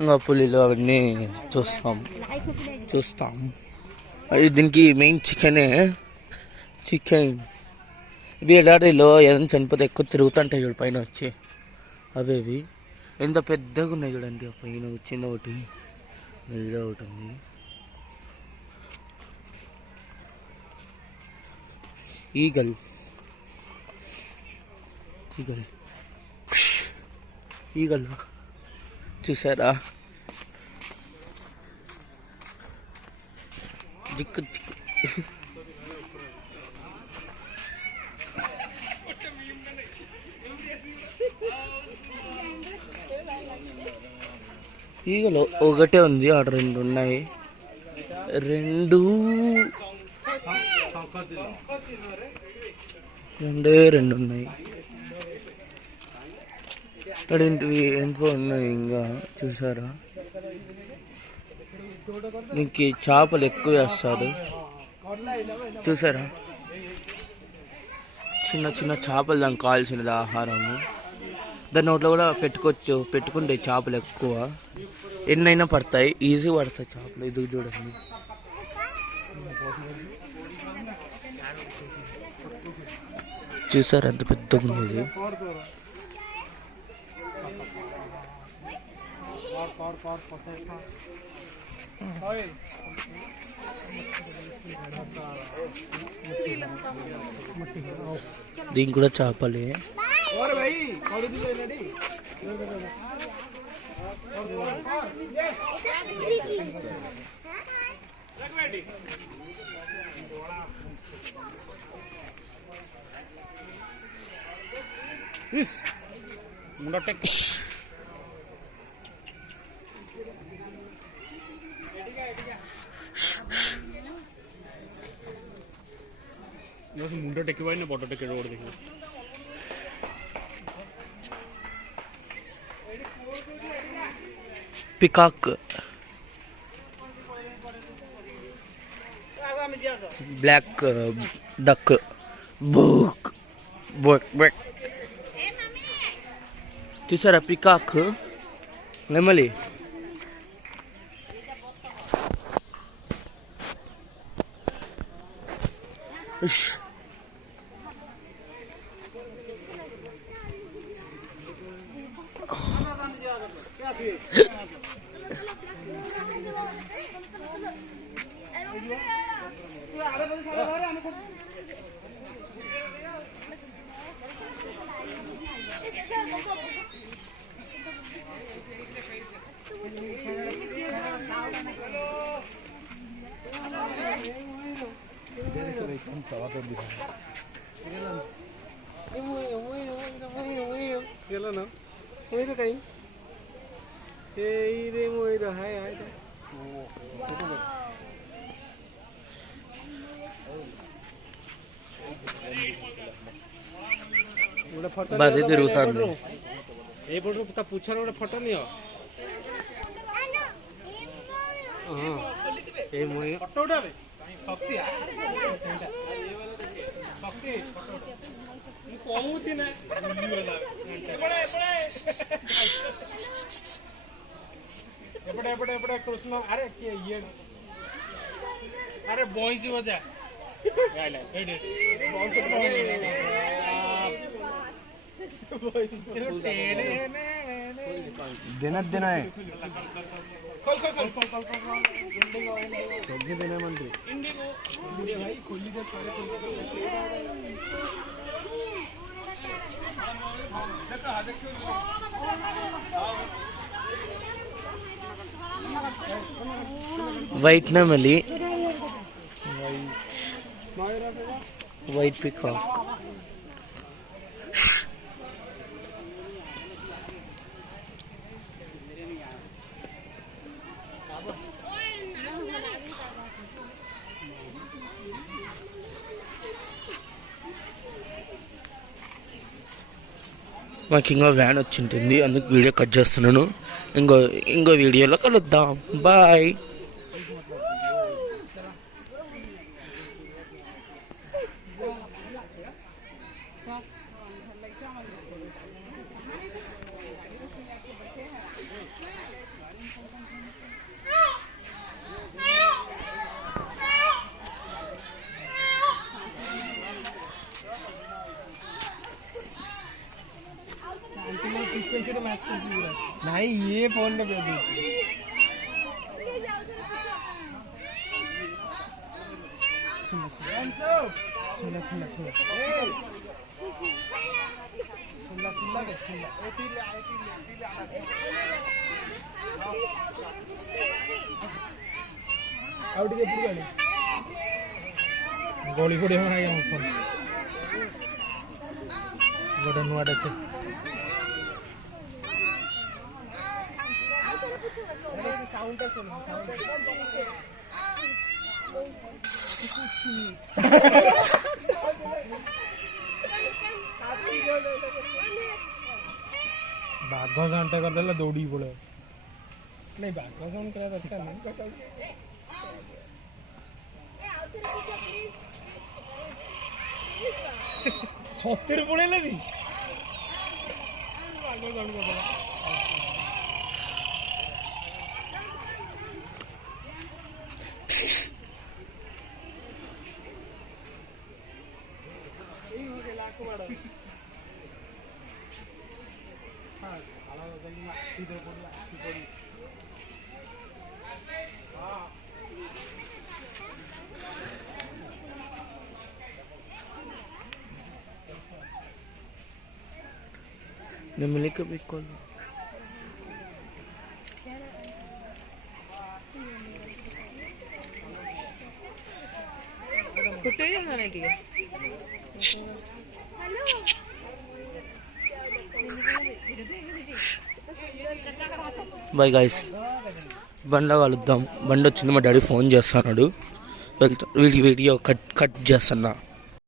ఇంకా పులిలు అవన్నీ చూస్తాం. దీనికి మెయిన్ చికెన్ ఇవి ఎడారిలో ఏదైనా చనిపోతే ఎక్కువ తిరుగుతుంటాయి చూడు పైన వచ్చి. అవేవి ఎంత పెద్దగా ఉన్నాయి చూడండి. ఆ పైన వచ్చిన ఒకటి నీడ ఒకటి ఉంది. ఈగల్ చూసారా? దిక్కు ఈగలు ఒకటే ఉంది, ఆడ రెండు ఉన్నాయి. రెండే రెండు ఉన్నాయి. ఇక్కడ ఎంతో ఉన్నాయి ఇంకా. చూసారా? దీనికి చేపలు ఎక్కువ వేస్తారు. చూసారా? చిన్న చిన్న చేపలు దానికి కావాల్సినది ఆహారము. దాని నోట్లో కూడా పెట్టుకుంటే చేపలు ఎక్కువ ఎన్నైనా పడతాయి, ఈజీ పడతాయి చేపలు. ఇది చూడండి. చూసారు ఎంత పెద్దగా ఉంది. దీనికి కూడా చేపలే. मुंडा टेके भाई ना बॉटो टेके रोड देखो पिकॉक ब्लैक डक बुक చూసారా? పికాక్ నెమలి. బాధ తిరుగుతాను. ఏ ఫోటో పూछा ना फोटो नहीं हो ए मोय फोटो उठाबे शक्ति शक्ति कहूची ना एपटे कृष्ण अरे के ये अरे बॉयज वजा गाइला एडे देना है देना मंत्री इंडिगो भाई खोली दे सारे वाइट नेमली वाइट पिकॉक మాకు ఇంకో వ్యాన్ వచ్చింటుంది, అందుకు వీడియో కట్ చేస్తున్నాను. ఇంకో వీడియోలో కలుద్దాం. బాయ్. नहीं ये फोन पे भेज सुन सुन सुन सुन सुन आउट के पूरी गाड़ी गोली गोली होना है फोन गोडन वाडा से साउंड सुन बाघ साउंड करदेला दौड़ी पड़े नहीं बाघ साउंड करा दरकार नहीं 70 पड़ेला भी बाघ साउंड कर నేను లేక పెట్టుకోవాలి బాయ్ గాయస్ బండ్లో కలుద్దాం బండి వచ్చింది మా డాడీ ఫోన్ చేస్తున్నాడు వెళ్తా వీడియో కట్ చేస్తున్నా